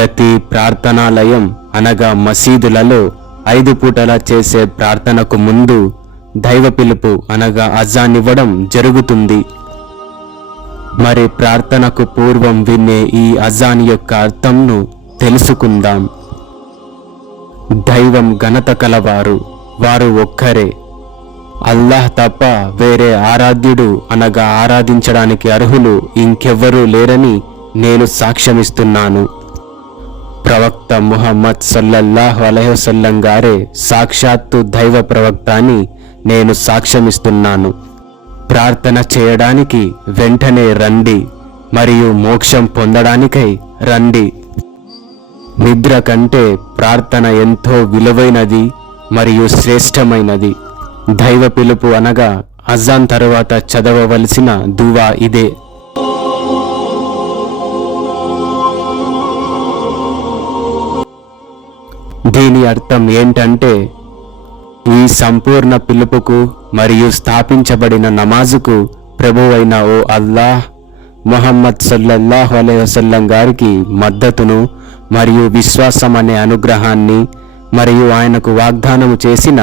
ప్రతి ప్రార్థనాలయం అనగా మసీదులలో ఐదు పూటలా చేసే ప్రార్థనకు ముందు దైవ పిలుపు అనగా అజానివ్వడం జరుగుతుంది. మరి ప్రార్థనకు పూర్వం వినే ఈ అజాన్ యొక్క అర్థంను తెలుసుకుందాం. దైవం ఘనత కలవారు వారు ఒక్కరే. అల్లాహ్ తప్ప వేరే ఆరాధ్యుడు అనగా ఆరాధించడానికి అర్హులు ఇంకెవ్వరూ లేరని నేను సాక్ష్యమిస్తున్నాను. ప్రవక్త ముహమ్మద్ సల్లల్లాహు అలహసల్లం గారే సాక్షాత్తు దైవ ప్రవక్త అని నేను సాక్ష్యమిస్తున్నాను. ప్రార్థన చేయడానికి వెంటనే రండి మరియు మోక్షం పొందడానికై రండి. నిద్ర కంటే ప్రార్థన ఎంతో విలువైనది మరియు శ్రేష్టమైనది. దైవ పిలుపు అనగా అజాన్ తరువాత చదవవలసిన దువా ఇదే. దీని అర్థం ఏంటంటే ఈ సంపూర్ణ పిలుపుకు మరియు స్థాపించబడిన నమాజుకు ప్రభువైన ఓ అల్లాహ్ మొహమ్మద్ సల్లల్లాహు అలై వసల్లం గారికి మద్దతును మరియు విశ్వాసం అనే అనుగ్రహాన్ని మరియు ఆయనకు వాగ్దానము చేసిన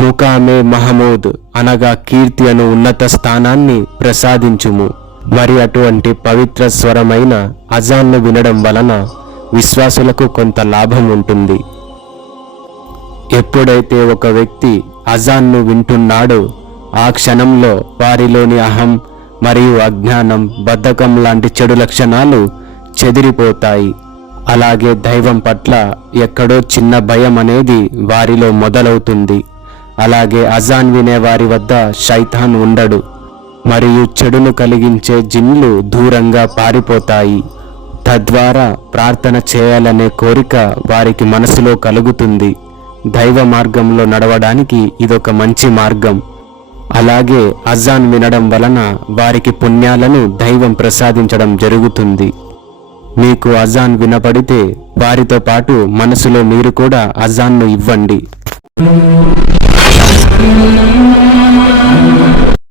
ముకామే మహమూద్ అనగా కీర్తి అను ఉన్నత స్థానాన్ని ప్రసాదించుము. మరి అటువంటి పవిత్ర స్వరమైన అజాన్ను వినడం వలన విశ్వాసులకు కొంత లాభం ఉంటుంది. ఎప్పుడైతే ఒక వ్యక్తి అజాన్ను వింటున్నాడో ఆ క్షణంలో వారిలోని అహం మరియు అజ్ఞానం బద్ధకం లాంటి చెడు లక్షణాలు చెదిరిపోతాయి. అలాగే దైవం పట్ల ఎక్కడో చిన్న భయం అనేది వారిలో మొదలవుతుంది. అలాగే అజాన్ వినే వారి వద్ద శైతాన్ ఉండడు. మరియు చెడును కలిగించే జిన్లు దూరంగా పారిపోతాయి. తద్వారా ప్రార్థన చేయాలనే కోరిక వారికి మనసులో కలుగుతుంది. దైవ మార్గంలో నడవడానికి ఇదొక మంచి మార్గం. అలాగే అజాన్ వినడం వలన వారికి పుణ్యాలను దైవం ప్రసాదించడం జరుగుతుంది. మీకు అజాన్ వినపడితే వారితో పాటు మనసులో మీరు కూడా అజాన్ను ఇవ్వండి.